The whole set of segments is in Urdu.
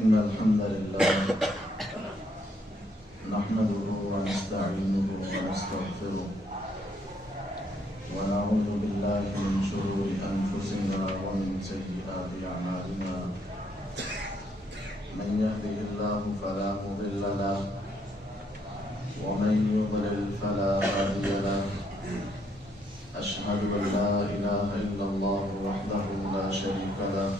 إن الحمد لله نحمده ونستعينه ونستغفره ونعوذ بالله من شرور أنفسنا ومن سيئات أعمالنا من يهده الله فلا مضل له ومن يضلل فلا هادي له أشهد أن لا إله إلا الله وحده لا شريك له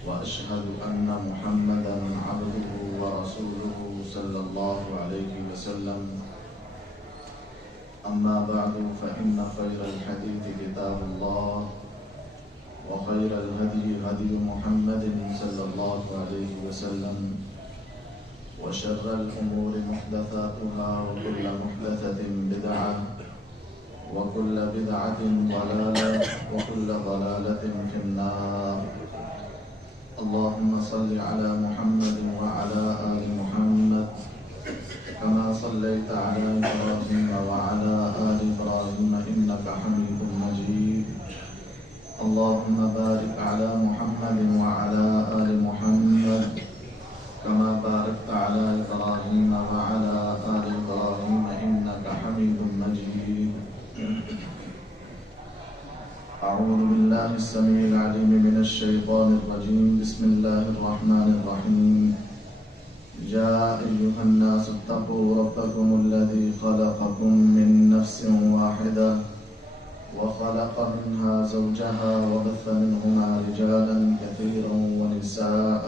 وأشهد أن محمدا عبده ورسوله صلى الله عليه وسلم أما بعد فإن خير الحديث كتاب الله وخير الهدي هدي محمد صلى الله عليه وسلم وشر الأمور محدثاتها وكل محدثة بدعة وكل بدعة ضلالة وكل ضلالة في النار. اللهم صل على محمد وعلى آل محمد كما صليت على إبراهيم وعلى آل إبراهيم إنك حميد مجيد. اللهم بارك على محمد وعلى آل محمد كما باركت على إبراهيم وعلى آل إبراهيم إنك حميد مجيد. أعوذ بالله السميع العليم من الشيطان الرجيم. بسم الله الرحمن الرحيم. يا أيها الناس اتقوا ربكم الذي خلقكم من نفس واحدة وخلق منها زوجها وبث منهما رجالا كثيرا ونساء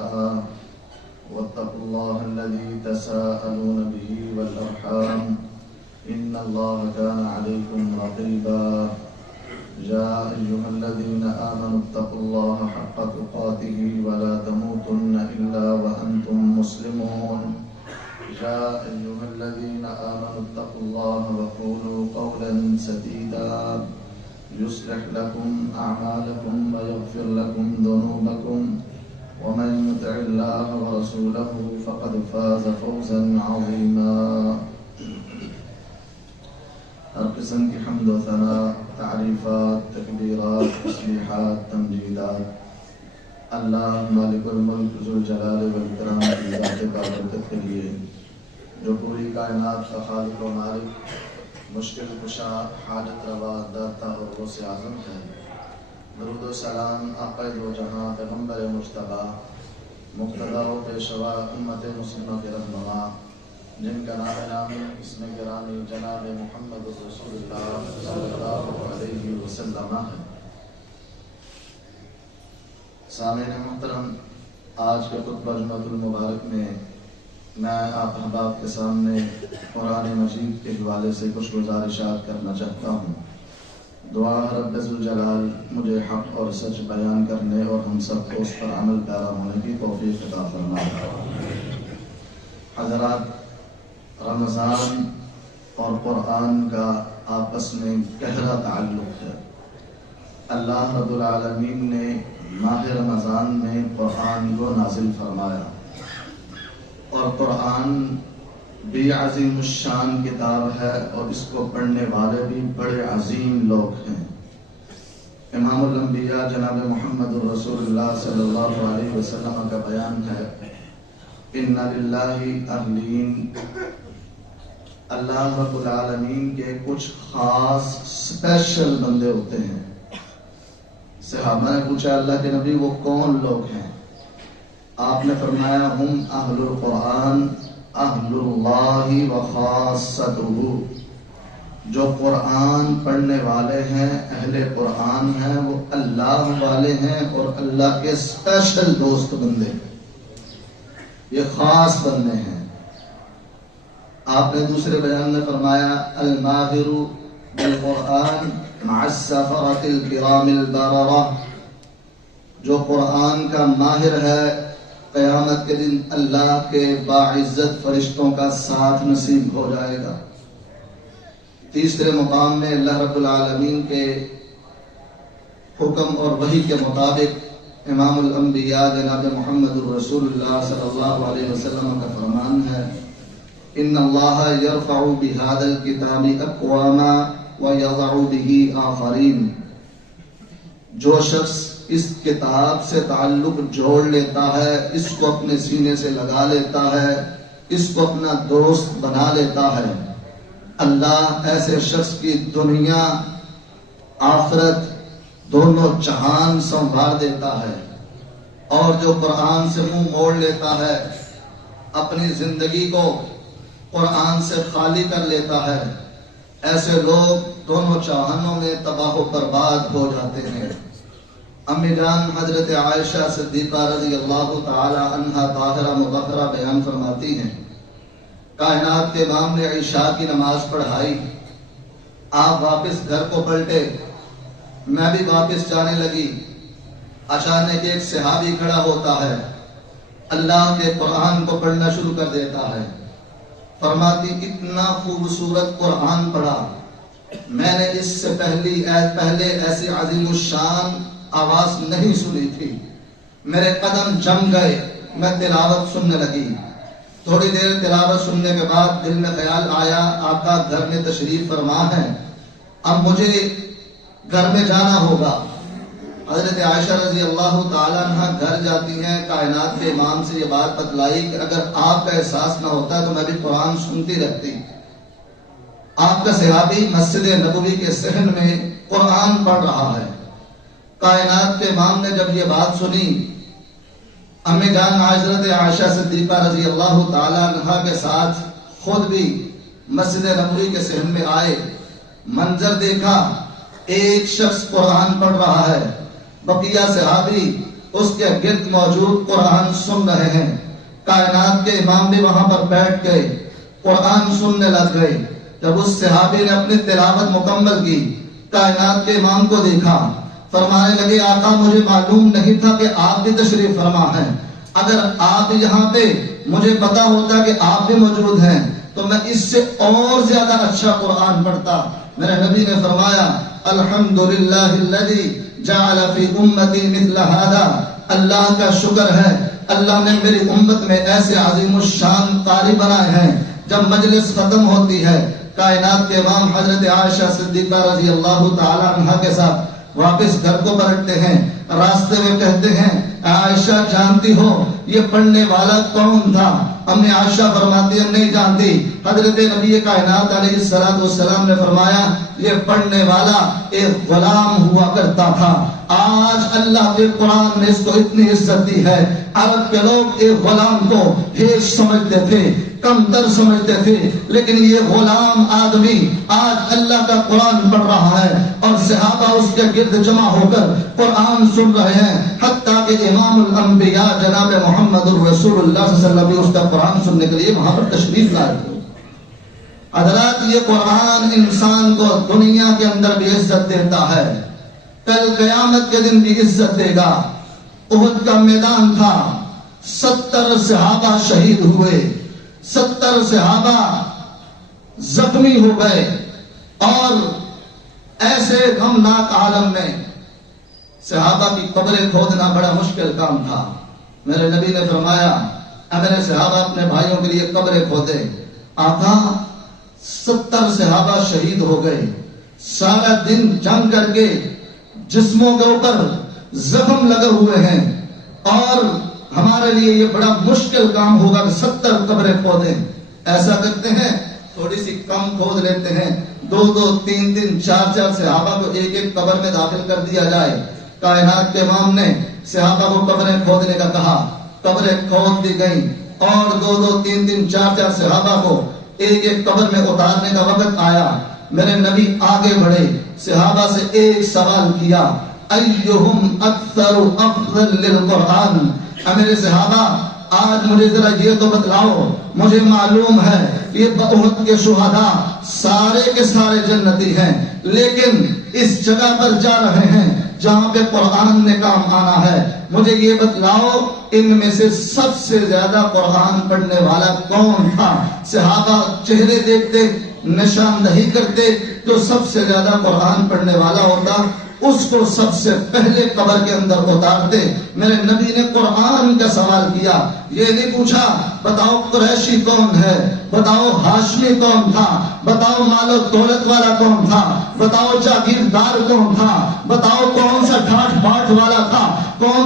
واتقوا الله الذي تساءلون به والأرحام إن الله كان عليكم رقيبا. يا أيها الذين آمنوا اتقوا الله حق تقاته ولا تموتن إلا وأنتم مسلمون. يا أيها الذين آمنوا اتقوا الله وقولوا قولا سديدا يصلح لكم أعمالكم ويغفر لكم ذنوبكم ومن يطع الله ورسوله فقد فاز فوزا عظيما. ہر قسم کی حمد و ثناء، تعریفات، تکبیرات، تسبیحات، تمجیدات اللہ مالک الملک ذوالجلال والاکرام کی ذات بابرکت کے لیے، جو پوری کائنات کا خالق و مالک، مشکل کشا، حاجت روا، داتا اور غوث اعظم ہے. درود و سلام آقا دو جہاں پیغمبر مجتبی، مقتدی و پیشوا امت مسلمہ کے رہنما، جن کا نام نامی اسم گرامی جناب محمد رسول اللہ صلی اللہ علیہ وسلم ہے. سامعین محترم، آج کے خطبہ جمعۃ المبارک میں میں آپ احباب کے سامنے قرآن مجید کے حوالے سے کچھ گزارشات کرنا چاہتا ہوں. دعا رب ذوالجلال مجھے حق اور سچ بیان کرنے اور ہم سب کو اس پر عمل پیرا ہونے کی توفیق عطا فرمائے. حضرات، رمضان اور قرآن کا آپس میں گہرا تعلق ہے. اللہ رب العالمین نے ماہ رمضان میں قرآن کو نازل فرمایا، اور قرآن بھی عظیم الشان کتاب ہے اور اس کو پڑھنے والے بھی بڑے عظیم لوگ ہیں. امام الانبیاء جناب محمد رسول اللہ صلی اللہ علیہ وسلم کا بیان ہے، ان للہ اہلین، اللہ رب العالمین کے کچھ خاص اسپیشل بندے ہوتے ہیں. صحابہ نے پوچھا اللہ کے نبی وہ کون لوگ ہیں؟ آپ نے فرمایا ہم اہل القرآن اہل اللہ و خاصتہ، جو قرآن پڑھنے والے ہیں، اہل قرآن ہیں، وہ اللہ والے ہیں اور اللہ کے اسپیشل دوست بندے، یہ خاص بندے ہیں. آپ نے دوسرے بیان میں فرمایا الماہر بالقرآن مع السفرۃ الکرام البررہ، جو قرآن کا ماہر ہے قیامت کے دن اللہ کے باعزت فرشتوں کا ساتھ نصیب ہو جائے گا. تیسرے مقام میں اللہ رب العالمین کے حکم اور وحی کے مطابق امام الانبیاء جناب محمد رسول اللہ صلی اللہ علیہ وسلم کا فرمان ہے ان اللہ یرفع بهذا الکتاب اقواما ویضع به آخرین. جو شخص اس کتاب سے تعلق جوڑ لیتا ہے، اس کو اپنے سینے سے لگا لیتا ہے، اس کو اپنا دوست بنا لیتا ہے، اللہ ایسے شخص کی دنیا آخرت دونوں جہان سنوار دیتا ہے۔ اور جو قرآن سے منہ موڑ لیتا ہے، اپنی زندگی کو قرآن سے خالی کر لیتا ہے، ایسے لوگ دونوں جہانوں میں تباہ و برباد ہو جاتے ہیں۔ امی جان حضرت عائشہ صدیقہ رضی اللہ تعالی عنہا طاہرہ مطہرہ بیان فرماتی ہیں، کائنات کے امام نے عشاء کی نماز پڑھائی، آپ واپس گھر کو پلٹے، میں بھی واپس جانے لگی، اچانک ایک صحابی کھڑا ہوتا ہے، اللہ کے قرآن کو پڑھنا شروع کر دیتا ہے۔ فرماتی اتنا خوبصورت قرآن پڑھا، میں نے اس سے پہلے ایسی عظیم الشان آواز نہیں سنی تھی، میرے قدم جم گئے، میں تلاوت سننے لگی۔ تھوڑی دیر تلاوت سننے کے بعد دل میں خیال آیا آقا گھر میں تشریف فرما ہے، اب مجھے گھر میں جانا ہوگا۔ حضرت عائشہ رضی اللہ تعالیٰ عنہ گھر جاتی ہیں، کائنات کے امام سے یہ بات بتلائی کہ اگر آپ کا احساس نہ ہوتا تو میں بھی قرآن سنتی رہتی۔ آپ کا صحابی مسجد نبوی کے صحن میں قرآن پڑھ رہا ہے۔ کائنات کے امام نے جب یہ بات سنی، امی جان حضرت عائشہ صدیقہ رضی اللہ تعالیٰ عنہ کے ساتھ خود بھی مسجد نبوی کے صحن میں آئے، منظر دیکھا، ایک شخص قرآن پڑھ رہا ہے، بقیہ صحابی اس کے گرد موجود قرآن سن رہے ہیں۔ کائنات کے امام بھی وہاں پر بیٹھ گئے، قرآن سننے لگ گئے۔ جب اس صحابی نے اپنی تلاوت مکمل کی، کائنات کے امام کو دیکھا، فرمانے لگے آقا مجھے معلوم نہیں تھا کہ آپ بھی تشریف فرما ہیں، اگر آپ یہاں پہ مجھے پتا ہوتا کہ آپ بھی موجود ہیں تو میں اس سے اور زیادہ اچھا قرآن پڑھتا۔ میرے نبی نے فرمایا الحمدللہ الذی جعل فی امتی مثل ھذا، اللہ کا شکر ہے اللہ نے میری امت میں ایسے عظیم الشان قاری بنائے ہیں۔ جب مجلس ختم ہوتی ہے، کائنات کے امام حضرت عائشہ صدیقہ رضی اللہ تعالی عنہا کے ساتھ واپس گھر کو پلٹتے ہیں، راستے میں کہتے ہیں عائشہ جانتی ہو یہ پڑھنے والا کون تھا؟ امی عائشہ فرماتی ہے نہیں جانتی۔ حضرت نبی کائنات علیہ السلام نے فرمایا یہ پڑھنے والا ایک غلام ہوا کرتا تھا، آج اللہ کے قرآن نے اس کو اتنی عزت دی ہے۔ عرب کے لوگ ایک غلام کو ہیش سمجھتے تھے، کم تر سمجھتے تھے، لیکن یہ غلام آدمی آج اللہ کا قرآن پڑھ رہا ہے اور صحابہ اس کے گرد جمع ہو کر قرآن سن رہے ہیں، حتیٰ کہ امام الانبیاء جناب محمد الرسول اللہ صلی اللہ علیہ وسلم بھی اس کا قرآن سننے کے لیے وہاں پر تشریف لائے۔ حضرات یہ قرآن انسان کو دنیا کے اندر بھی عزت دیتا ہے، کل قیامت کے دن بھی عزت دے گا۔ احد کا میدان تھا، 70 صحابہ شہید ہوئے، 70 صحابہ زخمی ہو گئے، اور ایسے غمناک عالم میں صحابہ کی قبریں کھودنا بڑا مشکل کام تھا۔ میرے نبی نے فرمایا میرے صحابہ اپنے بھائیوں کے لیے قبریں کھودے۔ آقا 70 صحابہ شہید ہو گئے، سارا دن جنگ کر کے جسموں کے اوپر زخم لگے ہوئے ہیں، اور ہمارے لیے یہ بڑا مشکل کام ہوگا کہ 70 قبریں کھودیں۔ ایسا کرتے ہیں تھوڑی سی کم کھود لیتے ہیں، 2-2 3-3 4-4 صحابہ کو ایک ایک قبر میں داخل کر دیا جائے۔ کائنات کے امام نے صحابہ کو قبریں کھودنے کا کہا، قبریں کھود دی گئیں، اور 2-2 3-3 4-4 صحابہ کو ایک ایک قبر میں اتارنے کا وقت آیا۔ میرے نبی آگے بڑھے، صحابہ سے ایک سوال کیا، ایہم اکثر افضل للقرآن، میرے صحابہ آج مجھے ذرا یہ تو بتلاؤ، مجھے معلوم ہے یہ احد کے شہداء سارے کے سارے جنتی ہیں، لیکن اس جگہ پر جا رہے ہیں جہاں پہ قرآن نے کام آنا ہے، مجھے یہ بتلاؤ ان میں سے سب سے زیادہ قرآن پڑھنے والا کون تھا؟ صحابہ چہرے دیکھتے، نشاندہی کرتے، جو سب سے زیادہ قرآن پڑھنے والا ہوتا اس کو سب سے پہلے قبر کے اندر اتارتے۔ میرے نبی نے قرآن کا سوال کیا، یہ نہیں پوچھا بتاؤ قریشی کون ہے، بتاؤ ہاشمی کون تھا، بتاؤ مال و دولت والا کون تھا، بتاؤ جاگیردار کون تھا، بتاؤ کون سا ٹھاٹ باٹ والا تھا۔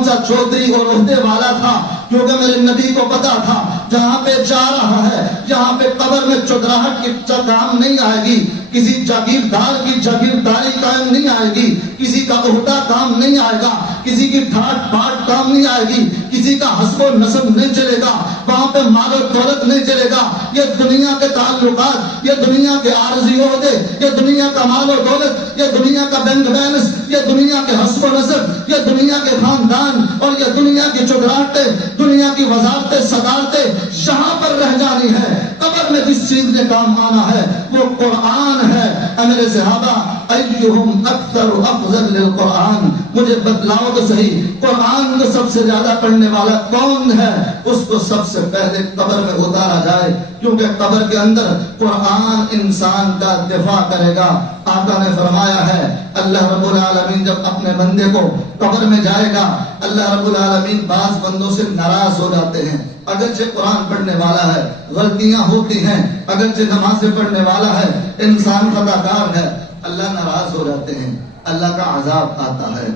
سا چودھری اور عہدے والا تھا، کیونکہ میرے نبی کو پتا تھا جہاں پہ جا رہا ہے یہاں پہ قبر میں چودراہٹ کی کام نہیں آئے گی، کسی جاگیردار کی جاگیرداری قائم نہیں آئے گی، کسی کا عہدہ کام نہیں آئے گا، کسی کی ٹھاٹ باٹ کام نہیں آئے گی، کسی کا حسب و نسب نہیں چلے گا، وہاں پہ مال و دولت نہیں چلے گا، یہ دنیا کے تعلقات، یہ دنیا کے عارضی عہدے، یہ دنیا کا مال و دولت، یہ دنیا کا بینک بیلنس، یہ دنیا کے حسب و نسب، یہ دنیا کے خاندان اور یہ دنیا کی چودراہٹیں، دنیا کی وزارتیں صدارتیں یہاں پر رہ جانی ہے۔ قبر میں جس چیز نے کام آنا ہے وہ قرآن ہے۔ اے میرے صحابہ، ایہم اکثر افضل للقرآن، مجھے بتلاؤ تو صحیح قرآن کو سب سے زیادہ پڑھنے والا کون ہے؟ اس کو سب سے پہلے قبر میں اتارا جائے، کیونکہ قبر کے اندر قرآن انسان کا دفاع کرے گا۔ آقا نے فرمایا ہے اللہ رب العالمین جب اپنے بندے کو قبر میں جائے گا، اللہ رب العالمین بعض بندوں سے ناراض ہو جاتے ہیں، اگرچہ قرآن پڑھنے والا ہے، غلطیاں ہوتی ہیں، اگرچہ نمازیں پڑھنے والا ہے، انسان خطا کار ہے، اللہ ناراض ہو جاتے ہیں، اللہ کا عذاب آتا ہے۔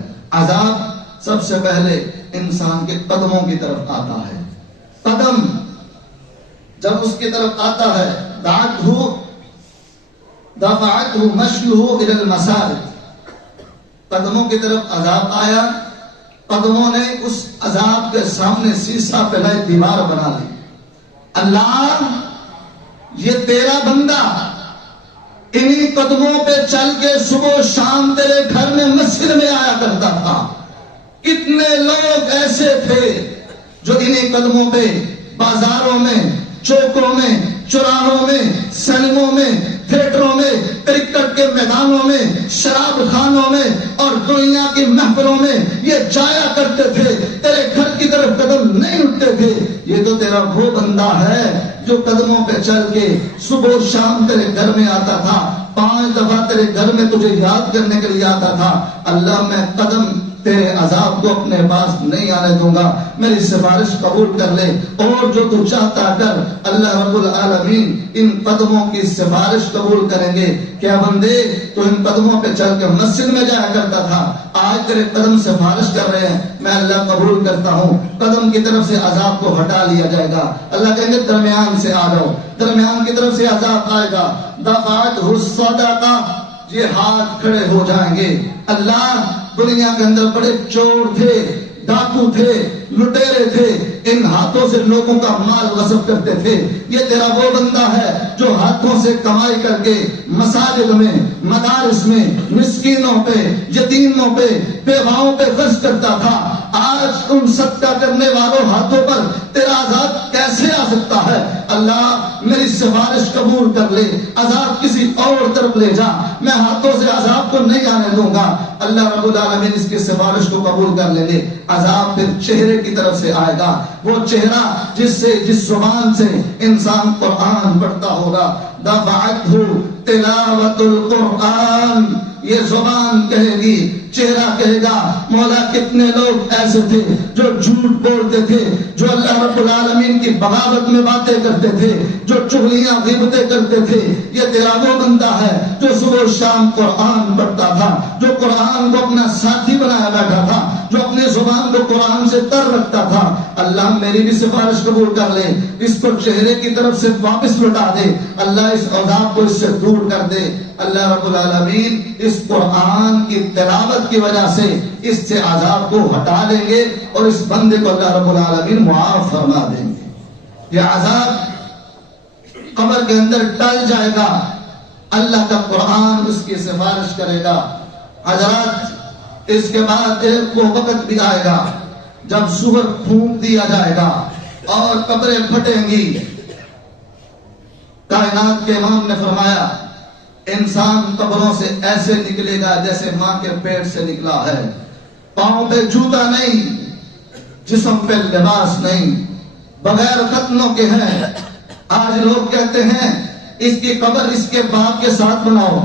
عذاب سب سے پہلے انسان کے قدموں کی طرف آتا ہے۔ قدم جب اس کی طرف آتا ہے، دفعته مشيه الى المسارق، قدموں کی طرف عذاب آیا، قدموں نے اس عذاب کے سامنے سیسا پہلائی دیوار بنا لی۔ اللہ یہ تیرا بندہ انہی قدموں پہ چل کے صبح و شام تیرے گھر میں مسجد میں آیا کرتا تھا۔ کتنے لوگ ایسے تھے جو انہی قدموں پہ بازاروں میں، چوکوں میں، چوراہوں میں، سینموں میں، تھیٹروں میں، کرکٹ کے میدانوں میں، شراب خانوں میں اور دنیا کی محفلوں میں یہ جایا کرتے تھے، تیرے گھر کی طرف قدم نہیں اٹھتے تھے۔ یہ تو تیرا وہ بندہ ہے جو قدموں پہ چل کے صبح و شام تیرے گھر میں آتا تھا، 5 دفعہ تیرے گھر میں تجھے یاد کرنے کے لیے آتا تھا۔ اللہ میں قدم تیرے عذاب کو اپنے پاس نہیں آنے دوں گا، میری سفارش قبول کر لے اور جو تو چاہتا کر۔ اللہ رب العالمین ان قدموں کی سفارش قبول کریں گے۔ کیا بندے تو ان قدموں پہ چل کے مسجد میں جایا کرتا تھا، آج تیرے قدم سفارش کر رہے ہیں، میں اللہ قبول کرتا ہوں، قدم کی طرف سے عذاب کو ہٹا لیا جائے گا۔ اللہ کہیں گے درمیان سے آ جاؤ، درمیان کی طرف سے عذاب آئے گا۔ دفعت الصدقہ، یہ ہاتھ کھڑے ہو جائیں گے۔ اللہ دنیا کے اندر بڑے چور تھے، ڈاکو تھے، لٹیرے تھے، ان ہاتھوں سے لوگوں کا مال غصب کرتے تھے۔ یہ تیرا وہ بندہ ہے جو ہاتھوں سے کمائی کر کے مساجد میں، مدارس میں، مسکینوں پہ، یتیموں پہ، بیواؤں پہ خرچ کرتا تھا۔ آج ان صدقہ کرنے والوں ہاتھوں پر تیرا عذاب کیسے آ سکتا ہے؟ اللہ میری سفارش قبول کر لے، عذاب کسی اور طرف لے جا، میں ہاتھوں سے عذاب کو نہیں آنے دوں گا۔ اللہ رب العالمین اس کی سفارش کو قبول کر لیں گے۔ عذاب پھر چہرے کی طرف سے آئے گا، وہ چہرہ جس زبان سے انسان قرآن پڑھتا ہوگا۔ دفعتہ تلاوت القرآن، یہ زبان کہے گی، چہرہ کہے گا۔ مولا کتنے لوگ ایسے تھے جو جھوٹ بولتے تھے، جو اللہ رب العالمین کی بغاوت میں باتیں کرتے تھے، جو چغلیاں غیبتیں کرتے تھے۔ یہ تیرا وہ بندہ ہے جو صبح و شام قرآن پڑھتا تھا، جو قرآن کو اپنا ساتھی بنایا بیٹھا تھا، جو اپنی زبان کو قرآن سے تر رکھتا تھا۔ اللہ میری بھی سفارش قبول کر لے، اس کو چہرے کی طرف سے واپس لوٹا دے، اللہ اس عذاب کو اس سے دور کر دے۔ اللہ رب العالمین اس قرآن کی تلاوت کی وجہ سے اس سے عذاب کو ہٹا دیں گے اور اس بندے کو اللہ رب العالمین معاف فرما دیں گے۔ یہ عذاب قبر کے اندر ٹل جائے گا، اللہ کا قرآن اس کی سفارش کرے گا۔ حضرات اس کے بعد ایک وہ وقت بھی آئے گا جب سور پھونک دیا جائے گا اور قبریں پھٹیں گی۔ کائنات کے امام نے فرمایا انسان قبروں سے ایسے نکلے گا جیسے ماں کے پیٹ سے نکلا ہے، پاؤں پہ جوتا نہیں، جسم پہ لباس نہیں، بغیر ختنوں کے ہیں۔ آج لوگ کہتے ہیں اس کی قبر اس کے باپ کے ساتھ بناؤ،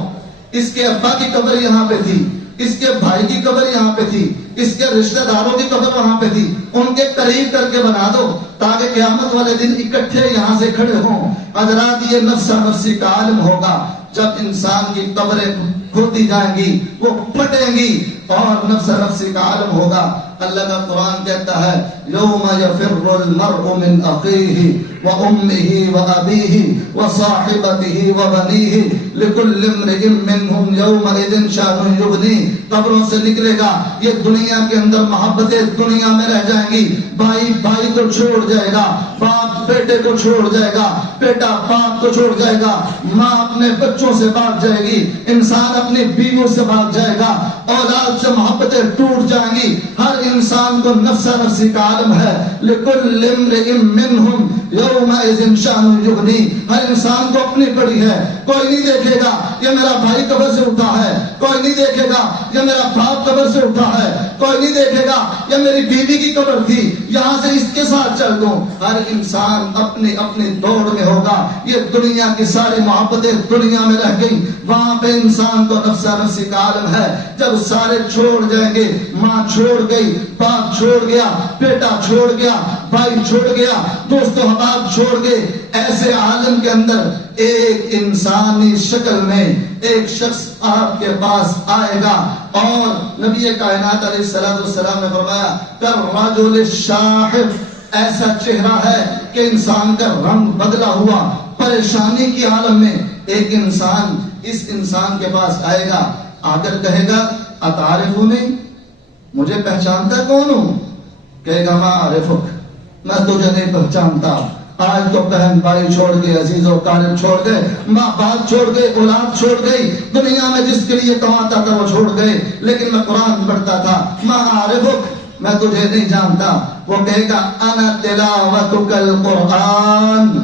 اس کے ابا کی قبر یہاں پہ تھی، اس کے بھائی کی قبر یہاں پہ تھی، اس کے رشتہ داروں کی قبر وہاں پہ تھی، ان کے قریب کر کے بنا دو تاکہ قیامت والے دن اکٹھے یہاں سے کھڑے ہوں۔ حضرات یہ نفسا نفسی کا عالم ہوگا جب انسان کی قبریں کھودی جائیں گی، وہ پھٹیں گی، اور نفس نفسی کا عالم ہوگا. اللہ کا قرآن کہتا ہے یوم یفر المرء من اخیہ وامہ وابیہ وصاحبتہ وبنیہ لکل امرئ منہم یومئذ شأن یغنیہ. قبروں سے نکلے گا. یہ دنیا کے اندر محبتیں دنیا میں رہ جائیں گی. بھائی بھائی کو چھوڑ جائے گا, باپ بیٹے کو چھوڑ جائے گا, بیٹا باپ کو چھوڑ جائے گا, ماں اپنے بچوں سے بھاگ جائے گی, انسان اپنی بیویوں سے بھاگ جائے گا, اولاد سے محبتیں ٹوٹ جائیں گی. ہر انسان کو نفس نفسی کا عالم ہے. لکل امرئ منہم یومئذ شأن یغنیہ. ہر انسان کو اپنی پڑی ہے. کوئی نہیں دیکھے گا یہ میرا بھائی قبر سے اٹھا ہے, کوئی نہیں دیکھے گا یہ میرا باپ قبر سے اٹھا ہے, کوئی نہیں دیکھے گا یہ میری بیوی کی قبر تھی, یہاں سے اس کے ساتھ چل دوں. ہر انسان اپنی اپنی دوڑ میں ہوگا. یہ دنیا کی ساری محبتیں دنیا میں رہ گئی. وہاں پہ انسان کو نفس نفسی کا عالم ہے. جب سارے چھوڑ جائیں گے, ماں چھوڑ گئی, باپ چھوڑ گیا, بیٹا چھوڑ گیا, بھائی چھوڑ گیا, دوست و احباب چھوڑ گئے, ایسے عالم کے اندر ایک انسانی شکل میں ایک شخص آپ کے پاس آئے گا. اور نبی کائنات علیہ السلام نے فرمایا کالرجل الشاحب, ایسا چہرہ ہے کہ انسان کا رنگ بدلا ہوا, پریشانی کی عالم میں ایک انسان اس انسان کے پاس آئے گا. آ کر کہے گا اتعرفنی, مجھے پہچانتا کون ہوں؟ کہے گا ما اعرفک, میں تجھے نہیں پہچانتا. آج تو بہن بھائی چھوڑ گئے, عزیز و قارب چھوڑ گئے, ماں باپ چھوڑ گئے, اولاد چھوڑ گئی, دنیا میں جس کے لیے کماتا تھا وہ چھوڑ گئے. لیکن میں قرآن پڑھتا تھا. ما اعرفک, میں تجھے نہیں جانتا. وہ کہے گا انا تلاوتک القرآن,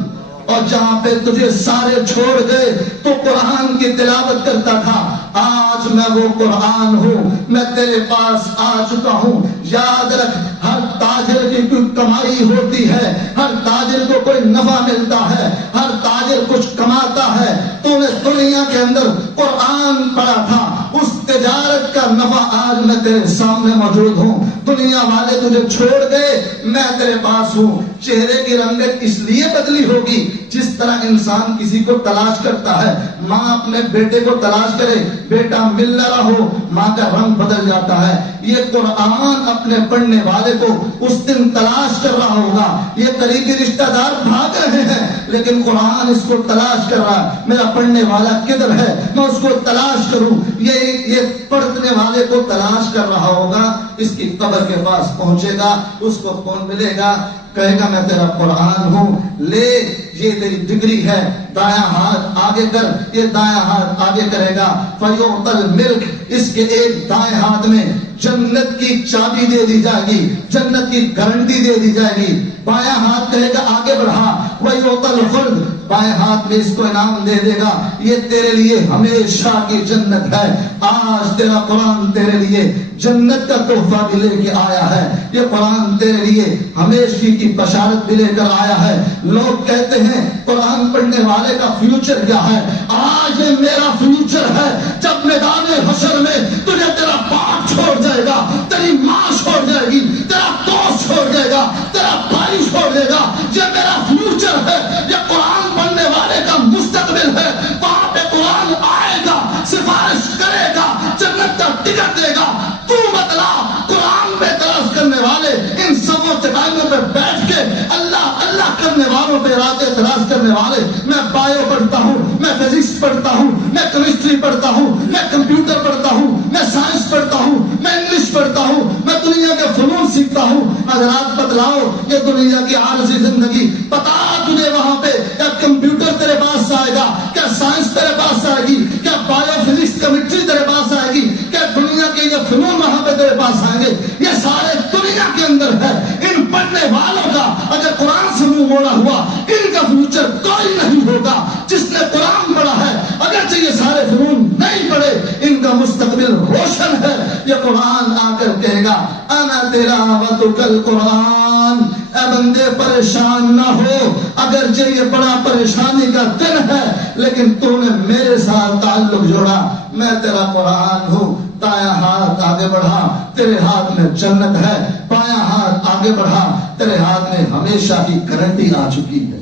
اور جہاں پہ تجھے سارے چھوڑ گئے تو قرآن کی تلاوت کرتا تھا, آج میں وہ قرآن ہوں, میں تیرے پاس آ چکا ہوں. یاد رکھ, ہر تاجر کی کوئی کمائی ہوتی ہے, ہر تاجر کو کوئی نفع ملتا ہے, ہر تاجر کچھ کماتا ہے. تو نے دنیا کے اندر قرآن پڑھا تھا, اس تجارت کا نفع آج میں تیرے سامنے موجود ہوں. دنیا والے تجھے چھوڑ گئے, میں تیرے پاس ہوں. چہرے کی رنگت اس لیے بدلی ہوگی جس طرح انسان کسی کو تلاش کرتا ہے. ماں اپنے بیٹے کو تلاش کرے, بیٹا مل نہ رہا ہو, ماں کا رنگ بدل جاتا ہے. یہ قرآن اپنے پڑھنے والے کو اس دن تلاش کر رہا ہوگا. یہ قریبی رشتہ دار بھاگ رہے ہیں لیکن قرآن اس کو تلاش کر رہا ہے, میرا پڑھنے والا کدھر ہے, میں اس کو تلاش کروں. یہ پڑھنے والے کو تلاش کر رہا ہوگا. اس کی قبر کے پاس پہنچے گا, اس کو کون ملے گا؟ کہے گا میں تیرا قرآن ہوں, لے یہ تیری ڈگری ہے, دایاں ہاتھ آگے کر. یہ دایاں ہاتھ آگے کرے گا. فیعطى الملک, اس کے ایک دائیں ہاتھ میں جنت کی چابی دے دی جائے گی, جنت کی گارنٹی دے دی جائے گی. بایاں ہاتھ کہے گا آگے بڑھا. ویعطى الخلد, بائیں ہاتھ میں اس کو انعام دے دے گا, یہ تیرے لیے ہمیشہ کی جنت ہے. آج تیرا قرآن تیرے لیے جنت کا تحفہ بھی لے کے آیا ہے. یہ قرآن تیرے لیے ہمیشہ کی بشارت بھی لے کر آیا ہے. لوگ کہتے ہیں قرآن پڑھنے والے کا فیوچر کیا ہے؟ آج یہ میرا فیوچر ہے. جب میدان حشر میں تجھے تیرا باپ چھوڑ جائے گا, تیری ماں چھوڑ جائے گی, تیرا دوست چھوڑ جائے گا, تیرا بھائی چھوڑ دے گا, یہ میرا فیوچر ہے. یہ قرآن پڑھنے والے کا مستقبل ہے. وہاں پہ قرآن آئے گا, سفارش کرے گا, جنت کا ٹکٹ دے گا. تو بتلا, قرآن پہ تلاش کرنے والے ان سبوں چٹائیوں پہ بیٹھ کے اللہ اللہ کرنے والوں پہ راتیں تلاش کرنے والے, میں بایو پڑھتا ہوں, میں فزکس پڑھتا ہوں, میں کیمسٹری پڑھتا ہوں, میں کمپیوٹر پڑھتا ہوں, میں سائنس پڑھتا ہوں, میں انگلش پڑھتا ہوں, میں دنیا کے فنون سیکھتا ہوں. حضرات بتلاؤ, یہ دنیا کی عارضی زندگی, بتا تجھے وہاں پہ کیا کمپیوٹر تیرے پاس آئے گا, کیا سائنس تیرے پاس آئے گی, کیا بایو فزکس کیمسٹری تیرے پاس آئے گی, کیا دنیا کے یہ فنون وہاں پہ تیرے پاس آئیں گے؟ یہ سارے دنیا کے اندر ہے. ان پڑھنے والوں کا اگر قرآن سے منہ موڑا ہوا, ان کا فیوچر کوئی نہیں ہوگا. جس نے قرآن پڑھا ہے, اگرچہ یہ سارے فنون نہیں پڑھے, ان کا مستقبل روشن ہے. یہ قرآن آ کر کہے گا انا تلاوتک القرآن. اے بندے پریشان نہ ہو, اگرچہ یہ بڑا پریشانی کا دن ہے لیکن تو نے میرے ساتھ تعلق جوڑا. میں تیرا قرآن ہوں. دایاں ہاتھ آگے بڑھا, تیرے ہاتھ میں جنت ہے. بایاں ہاتھ آگے بڑھا, تیرے ہاتھ میں ہمیشہ کی گارنٹی آ چکی ہے.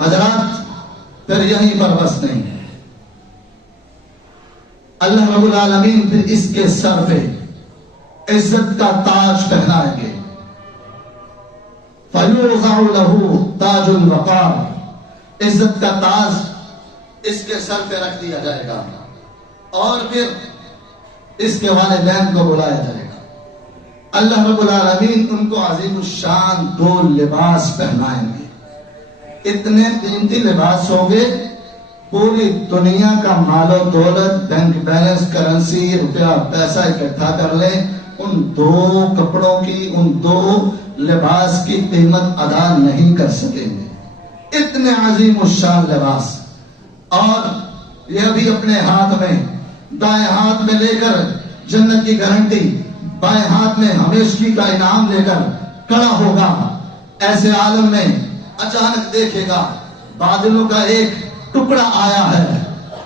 حضرات پھر یہیں پر بس نہیں, اللہ رب العالمین پھر اس کے سر پہ عزت کا تاج پہنائیں گے. فَيُوضَعُ لَهُ تَاجُ الْوَقَارِ، عزت کا تاج اس کے سر پہ رکھ دیا جائے گا، اور پھر اس کے والدین کو بلایا جائے گا. اللہ رب العالمین ان کو عظیم الشان دو لباس پہنائیں گے. اتنے قیمتی لباس ہوں گے، پوری دنیا کا مال و دولت، بینک بیلنس، کرنسی، روپیہ پیسہ اکٹھا کر لیں، ان دو کپڑوں کی، ان دو لباس کی قیمت ادا نہیں کر سکیں گے. اتنے عظیم الشان لباس. اور یہ بھی اپنے ہاتھ میں، دائیں ہاتھ میں لے کر جنت کی گارنٹی، بائیں ہاتھ میں ہمیشگی کا انعام لے کر کھڑا ہوگا. ایسے عالم میں اچانک دیکھے گا بادلوں کا ایک ٹکڑا آیا ہے،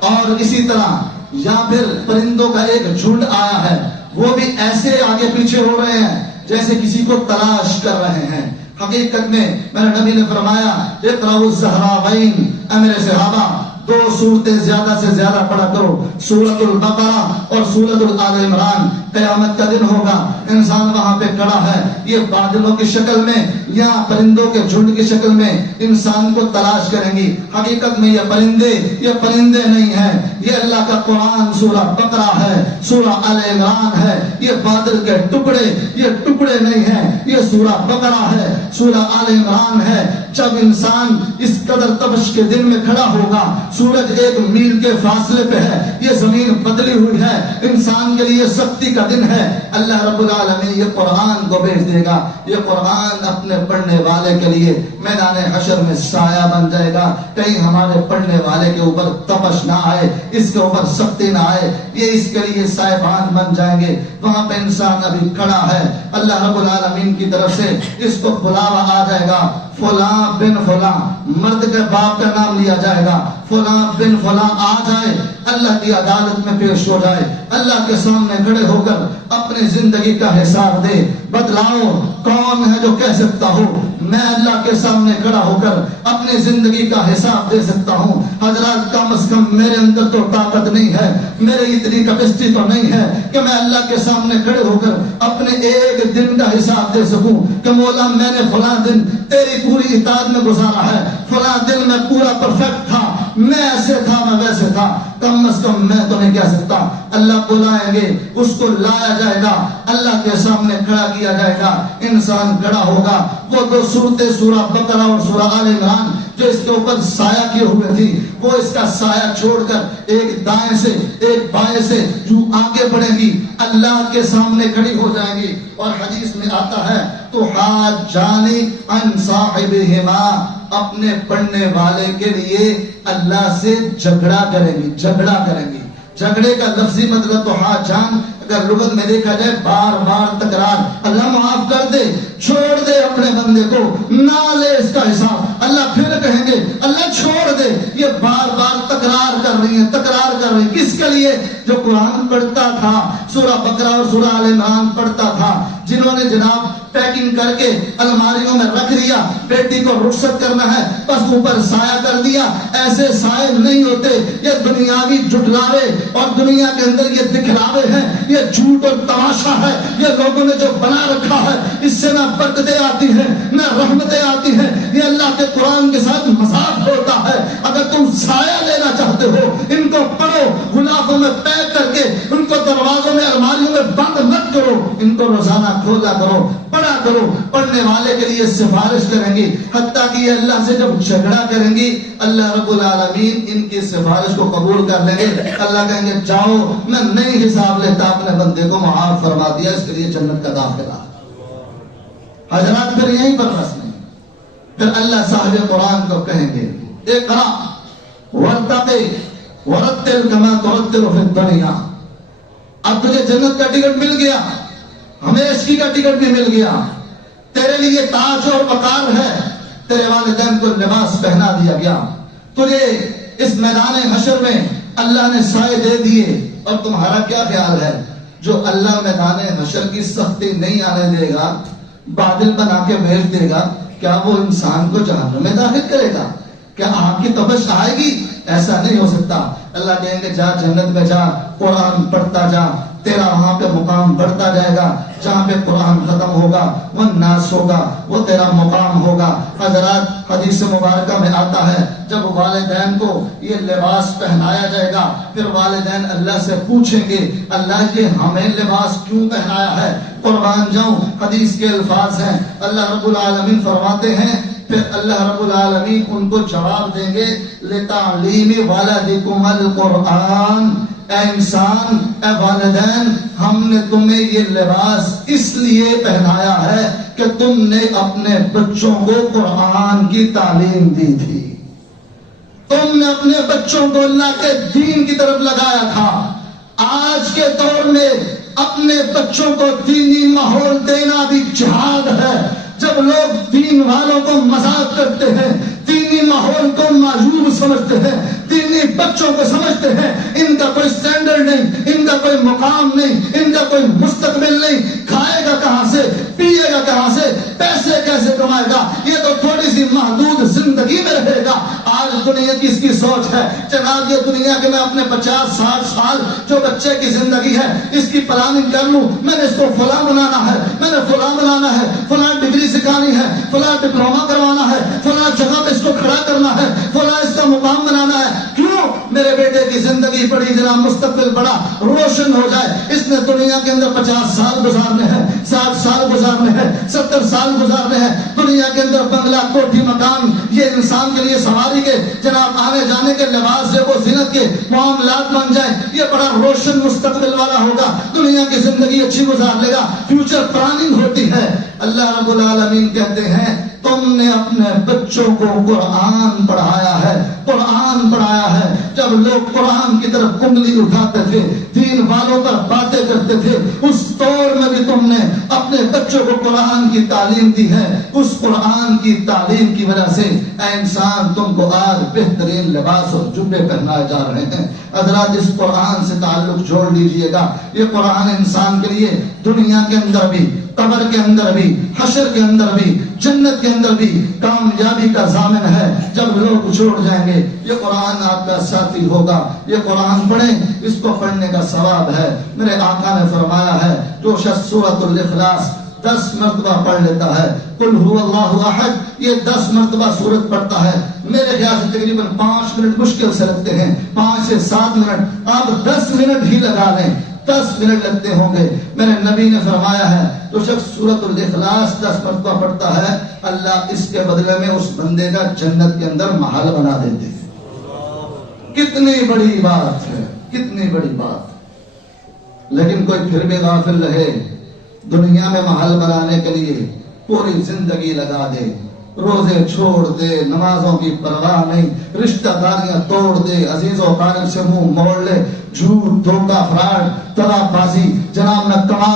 اور اسی طرح یا پھر پرندوں کا ایک جھنڈ آیا ہے، وہ بھی ایسے آگے پیچھے ہو رہے ہیں جیسے کسی کو تلاش کر رہے ہیں. حقیقت میں میرے نبی نے فرمایا اقرأوا الزہراوین، اے میرے صحابہ دو صورتیں زیادہ سے زیادہ پڑھا کرو، سورۃ البقرہ اور سورۃ آل عمران. قیامت کا دن ہوگا، انسان وہاں پہ کھڑا ہے، یہ بادلوں کی شکل میں یا پرندوں کے جھنڈ کی شکل میں انسان کو تلاش کریں گی. حقیقت میں یہ پرندے نہیں ہیں، یہ اللہ کا قرآن سورہ بقرہ ہے، سورہ آل عمران ہے. یہ بادل کے ٹکڑے نہیں ہیں، یہ سورہ بقرہ ہے، سورہ آل عمران ہے. جب انسان اس قدر تبش کے دن میں کھڑا ہوگا، سورج 1 میل کے فاصلے پہ ہے، یہ زمین بدلی ہوئی ہے، انسان کے لیے سختی کا دن ہے. اللہ رب العالمین یہ قرآن کو بھیج دے گا. یہ قرآن اپنے پڑھنے والے کے لیے میدان حشر میں سایہ بن جائے گا. کہیں ہمارے پڑھنے والے کے اوپر تپش نہ آئے، اس کے اوپر سختی نہ آئے، یہ اس کے لیے سائبان بن جائیں گے. وہاں پہ انسان ابھی کھڑا ہے، اللہ رب العالمین کی طرف سے اس کو بلاوا آ جائے گا. فلاں بن فلاں، مرد کے باپ کا نام لیا جائے گا. فلاں بن فلاں آ جائے، اللہ کی عدالت میں پیش ہو جائے، اللہ کے سامنے کھڑے ہو کر اپنی زندگی کا حساب دے. بتلاؤ کون ہے جو کہہ سکتا ہو میں اللہ کے سامنے کھڑا ہو کر اپنی زندگی کا حساب دے سکتا ہوں؟ حضرات کم از کم میرے اندر تو طاقت نہیں ہے، میری اتنی کیپیسٹی تو نہیں ہے کہ میں اللہ کے سامنے کھڑے ہو کر اپنے ایک دن کا حساب دے سکوں کہ مولا میں نے فلاں دن تیری پوری اطاعت میں گزارا ہے، فلاں دن میں پورا پرفیکٹ تھا، میں ایسے تھا، میں ویسے تھا. کم از کم میں تو نہیں کہہ سکتا. اللہ بلائیں گے، اس کو لایا جائے گا، اللہ کے سامنے کھڑا کیا جائے گا. انسان کھڑا ہوگا، وہ دو صورتیں سورہ بقرہ اور سورہ آل عمران جو اس کے اوپر سایہ کیے ہوئے تھی، وہ اس کا سایہ چھوڑ کر ایک دائیں سے ایک بائیں سے جو آگے بڑھیں گی، اللہ کے سامنے کھڑی ہو جائیں گی. اور حدیث میں آتا ہے تو حاجانی عن صاحبہما، اپنے پڑھنے والے کے لیے اللہ سے جھگڑا کریں گی. جھگڑے کا لفظی مطلب تو حاجان اگر لغت میں دیکھا جائے بار بار تکرار. اللہ معاف کر دے، چھوڑ دے اپنے بندے کو، نہ لے اس کا حساب. اللہ پھر کہیں گے اللہ چھوڑ دے، یہ بار بار تکرار کر رہی ہیں. کس کے لیے؟ جو قرآن پڑھتا تھا، سورہ بقرہ اور سورہ آل عمران پڑھتا تھا، جنہوں نے جناب پیکنگ کر کے الماریوں میں رکھ دیا، بیٹی کو رخصت کرنا ہے بس اوپر سایہ کر دیا. ایسے سائے نہیں ہوتے، یہ دنیاوی جھٹلاوے اور دنیا کے اندر یہ دکھلاوے ہیں، یہ جھوٹ اور تماشا ہے. یہ لوگوں نے جو بنا رکھا ہے، اس سے نہ برکتیں آتی ہیں نہ رحمتیں آتی ہیں. یہ اللہ کے قرآن کے ساتھ مذاق ہوتا ہے. اگر تم سایہ لینا چاہتے ہو، ان کو پڑھو، غلافوں میں پیک کر کے ان کو دروازوں میں الماریوں میں بند مت کرو، ان کو روزانہ کھولا کرو، پڑھا کرو. پڑھنے والے کے لیے سفارش کریں گی، حتیٰ کہ یہ اللہ سے جب جھگڑا کریں گی، اللہ رب العالمین ان کی سفارش کو قبول کر لیں گے. اللہ کہیں گے جاؤ، میں نہیں حساب لیتا، اپنے بندے کو معاف فرما دیا، اس کے لیے جنت کا داخلہ. حضرات پھر یہیں پر بس نہیں، پھر اللہ صاحب قرآن کو کہیں گے اقرا ورتقی ورتل کما ترتل فی الدنیا. اب تجھے جنت کا ٹکٹ مل گیا، ہمیشگی کا ٹکٹ بھی مل گیا، تیرے لیے تاج اور وقار ہے، تیرے والدین کو لباس پہنا دیا گیا، تجھے اس میدان حشر میں اللہ نے سائے دے دیے. اور تمہارا کیا خیال ہے؟ جو اللہ میدان حشر کی سختی نہیں آنے دے گا، بادل بنا کے بھیج دے گا، کیا وہ انسان کو جہنم میں داخل کرے گا؟ کیا آگ کی تپش آئے گی؟ ایسا نہیں ہو سکتا. اللہ کہیں گے جا جنت میں جا، قرآن پڑھتا جا، تیرا وہاں پہ مقام بڑھتا جائے گا. جہاں پہ قرآن ختم ہوگا وہ ناس ہوگا، وہ تیرا مقام ہوگا. حضرات حدیث مبارکہ میں آتا ہے جب والدین کو یہ لباس پہنایا جائے گا، پھر والدین اللہ سے پوچھیں گے اللہ یہ ہمیں لباس کیوں پہنایا ہے؟ قربان جاؤں حدیث کے الفاظ ہیں، اللہ رب العالمین فرماتے ہیں پھر اللہ رب العالمین ان کو جواب دیں گے لِتَعْلِيمِ وَلَدِكُمَ الْقُرْآنَ، اے انسان، اے والدین، ہم نے تمہیں یہ لباس اس لیے پہنایا ہے کہ تم نے اپنے بچوں کو قرآن کی تعلیم دی تھی، تم نے اپنے بچوں کو اللہ کے دین کی طرف لگایا تھا. آج کے دور میں اپنے بچوں کو دینی ماحول دینا بھی جہاد ہے. جب لوگ دین والوں کو مذاق کرتے ہیں، دینی ماحول کو معیوب سمجھتے ہیں، دینی بچوں کو سمجھتے ہیں ان کا کوئی سٹینڈرڈ نہیں، ان کا کوئی مقام نہیں، ان کا کوئی مستقبل نہیں، کھائے گا کہاں سے، پیے گا کہاں سے، پیسے کیسے کمائے گا، یہ تو تھوڑی سی محدود زندگی میں رہے گا. آج دنیا کی اس کی سوچ ہے جناب یہ دنیا کے میں اپنے 50-60 سال جو بچے کی زندگی ہے اس کی پلاننگ کر لوں، میں نے اس کو فلاں بنانا ہے، میں نے فلاں بنانا ہے، فلاں ڈگری سکھانی ہے، فلاں ڈپلوما کروانا ہے، فلاں جگہ پہ اس کو کھڑا کرنا ہے، فلاں اس کا مقام بنانا ہے. کیوں؟ میرے بیٹے کی زندگی بڑی جناب مستقبل بڑا روشن ہو جائے. اس نے دنیا کے اندر 50 سال گزارنے ہیں، 60 سال گزارنے ہیں، 70 سال گزارنے ہیں. دنیا کے اندر بنگلہ، کوٹھی، مکان، یہ انسان کے لیے سواری کے جناب آنے جانے کے لباس سے وہ زینت کے معاملات بن جائیں، یہ بڑا روشن مستقبل والا ہوگا، دنیا کی زندگی اچھی گزار لے گا. فیوچر پلاننگ ہوتی ہے. اللہ رب العالمین کہتے ہیں تم نے اپنے بچوں کو قرآن پڑھایا ہے، قرآن پڑھایا ہے. جب لوگ قرآن کی طرف انگلی اٹھاتے تھے، دین والوں پر باتیں کرتے تھے، اس دور میں بھی تم نے اپنے بچوں کو قرآن کی تعلیم دی ہے. اس قرآن کی تعلیم کی وجہ سے اے انسان تم کو آج بہترین لباس اور جبے پہنائے جا رہے ہیں. حضرات اس قرآن سے تعلق جوڑ لیجئے گا. یہ قرآن انسان کے لیے دنیا کے اندر بھی، قبر کے اندر بھی، حشر کے اندر بھی، جنت کے اندر بھی کامیابی کا ضامن ہے. جب لوگ چھوڑ جائیں گے یہ قرآن آپ کا ساتھی ہوگا. یہ قرآن پڑھیں، اس کو پڑھنے کا ثواب ہے. میرے آقا نے فرمایا ہے جو شخص سورۃ الاخلاص 10 مرتبہ پڑھ لیتا ہے، قل هو اللہ احد، یہ 10 مرتبہ سورت پڑھتا ہے، میرے خیال سے تقریباً 5 منٹ مشکل سے لگتے ہیں، 5 سے 7 منٹ. آپ 10 منٹ ہی لگا لیں، 10 منٹ لگتے ہوں گے. میرے نبی نے فرمایا ہے جو شخص سورۃ الاخلاص 10 مرتبہ پڑھتا ہے اللہ اس کے بدلے میں اس بندے کا جنت کے اندر محل بنا دیتے ہیں. کتنی بڑی بات ہے، کتنی بڑی بات. لیکن کوئی پھر بھی غافل رہے، دنیا میں محل بنانے کے لیے پوری زندگی لگا دے، روزے چھوڑ دے، نمازوں کی پرواہ نہیں، رشتہ داریاں توڑ دے، عزیز و اقارب سے منہ موڑ لے، جھوٹ، دھوکہ، فراڈ، طلاق بازی، جناب میں کما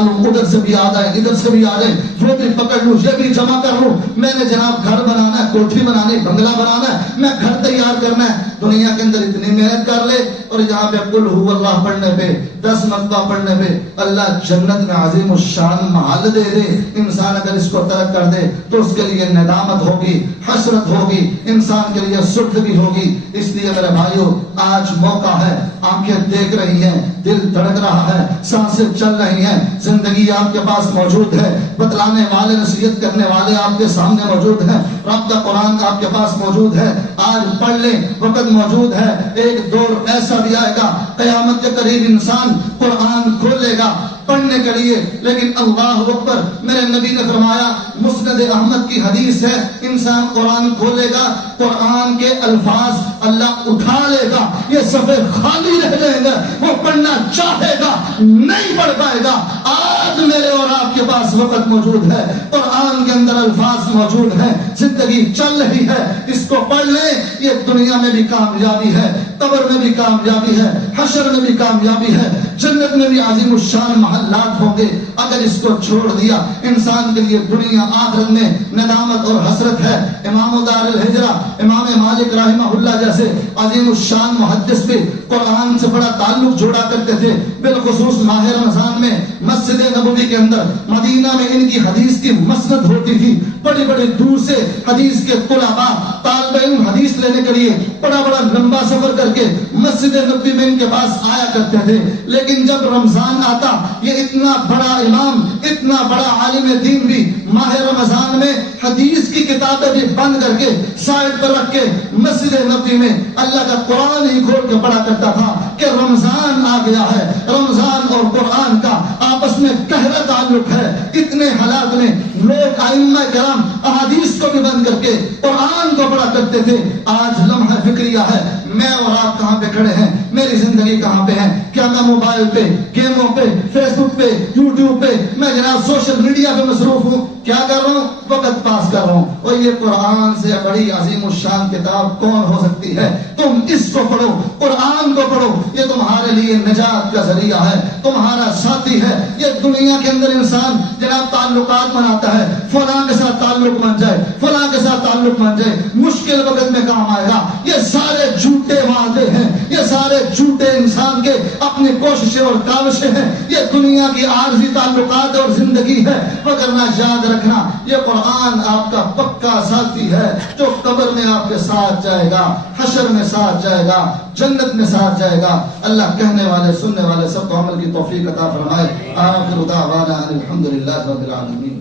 لوں، ادھر سے بھی آ جائے، ادھر سے بھی آ جائے، وہ بھی پکڑ لوں، یہ بھی جمع کر لوں. میں نے جناب گھر بنانا ہے، کوٹھی بنانی، بنگلہ بنانا ہے، میں گھر تیار کرنا ہے. دنیا کے اندر اتنی محنت کر لے اور یہاں پہ قل هو اللہ پڑھنے پہ، 10 مرتبہ پڑھنے پہ اللہ جنت میں عظیم الشان محل دے دے. انسان اگر اس کو ترک کر دے تو اس کے لیے ندامت ہوگی، حسرت ہوگی، انسان کے لیے سرخی ہوگی. اس لیے میرے بھائیو آج موقع ہے، آنکھیں دیکھ رہی ہیں، دل دھڑک رہا ہے، سانسیں چل رہی ہیں، زندگی آپ کے پاس موجود ہے، بتلانے والے، نصیحت کرنے والے آپ کے سامنے موجود ہیں، رب کا قرآن آپ کے پاس موجود ہے. آج پڑھ لیں، وقت موجود ہے. ایک دور ایسا بھی آئے گا قیامت کے قریب انسان قرآن کھولے گا پڑھنے کے لیے، لیکن اللہ اکبر، میرے نبی نے فرمایا، مسند احمد کی حدیث ہے، انسان قرآن کھولے گا، قرآن کے الفاظ اللہ اٹھا لے گا، یہ صفحے خالی رہ جائیں گے، وہ پڑھنا چاہے گا نہیں پڑھ پائے گا. آج میرے اور آپ کے پاس وقت موجود ہے، قرآن کے اندر الفاظ موجود ہیں، زندگی چل رہی ہے، اس کو پڑھ لیں. یہ دنیا میں بھی کامیابی ہے، قبر میں بھی کامیابی ہے، حشر میں بھی کامیابی ہے، جنت میں بھی عظیم الشان محلات ہوں گے. اگر اس کو چھوڑ دیا انسان کے لیے دنیا آخرت میں ندامت اور حسرت ہے. امام دار الہجرہ امام مالک رحمہ اللہ جیسے عظیم الشان محدث بھی قرآن سے بڑا تعلق جوڑا کرتے تھے. بالخصوص ماہ رمضان میں مسجد نبوی نبوی کے اندر مدینہ میں ان کی حدیث کی مسند ہوتی تھی. بڑی بڑی دور سے حدیث کے طلباء طالب علم حدیث لینے کے لیے بڑا بڑا لمبا سفر کر کے مسجد نبوی میں ان کے پاس آیا کرتے تھے. لیکن جب رمضان آتا یہ اتنا بڑا امام اتنا بڑا عالم دین بھی ماہ رمضان میں حدیث کی کتابیں بھی بند کر کے سائڈ پر رکھ کے مسجد نبوی میں اللہ کا قرآن ہی کھول کے پڑھا کرتا تھا کہ رمضان آ گیا ہے. رمضان اور قرآن کا آپس میں گہرا تعلق ہے. اتنے حالات میں لوگ ائمہ کرام احادیث کو بھی بند کر کے قرآن کو پڑھا کرتے تھے. آج لمحہ فکریہ ہے میں اور آپ کہاں پہ کھڑے ہیں, میری زندگی کہاں پہ ہے؟ کیا میں موبائل پہ, گیموں پہ, فیس بک پہ, یوٹیوب پہ, میں جناب سوشل میڈیا پہ مصروف ہوں؟ کیا کر رہا ہوں؟ وقت پاس کر رہا ہوں. اور یہ قرآن سے بڑی عظیم الشان کتاب کون ہو سکتی ہے؟ تم اس کو پڑھو, قرآن کو پڑھو. یہ تمہارے لیے نجات کا ذریعہ ہے, تمہارا ساتھی ہے. یہ دنیا کے اندر انسان جناب تعلقات بناتا ہے, فلاں کے ساتھ تعلق بن جائے, فلاں کے ساتھ تعلق بن جائے, مشکل وقت میں کام آئے گا. یہ سارے جھوٹے وعدے ہیں, یہ سارے جھوٹے انسان کے اپنی کوششیں اور کاوشیں ہیں. یہ دنیا کی عارضی تعلقات اور زندگی ہے. وگرنہ یاد رکھنا یہ قرآن آپ کا پکا ساتھی ہے جو قبر میں آپ کے ساتھ جائے گا, حشر میں ساتھ جائے گا, جنت میں ساتھ جائے گا. اللہ کہنے والے سننے والے سب کو عمل کی توفیق عطا فرمائے. آخر دعوانا ان الحمدللہ رب العالمین.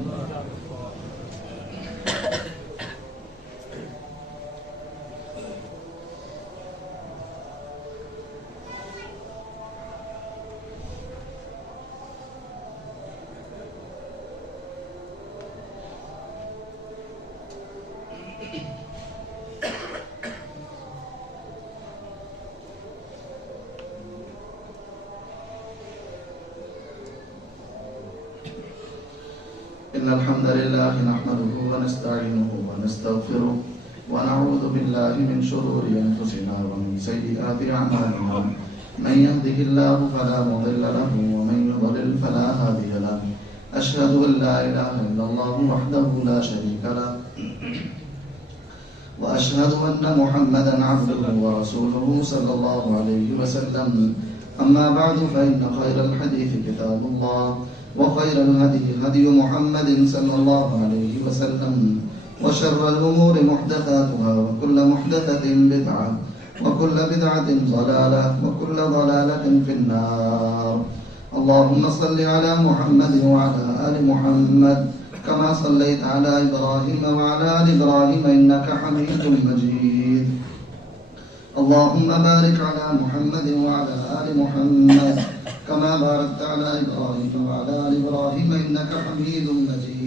إن الحمد لله نحمده ونستعينه ونستغفره ونعوذ بالله من شرور أنفسنا ومن سيئات أعمالنا. من يهده الله فلا مضل له ومن يضلل فلا هادي له. أشهد أن لا إله إلا الله وحده لا شريك له وأشهد أن محمدا عبده ورسوله صلى الله عليه وسلم. أما بعد فإن خير الحديث كتاب الله وخير الهدي هدي محمد صلى الله عليه وسلم وشر الأمور محدثاتها وكل محدثة بدعة وكل بدعة ضلالة وكل ضلالة في النار. اللهم صل على محمد وعلى آل محمد كما صليت على إبراهيم وعلى آل إبراهيم إنك حميد مجيد. اللهم بارك على محمد وعلى آل محمد كما باركت على إبراهيم وعلى آل إبراهيم إنك حميد مجيد.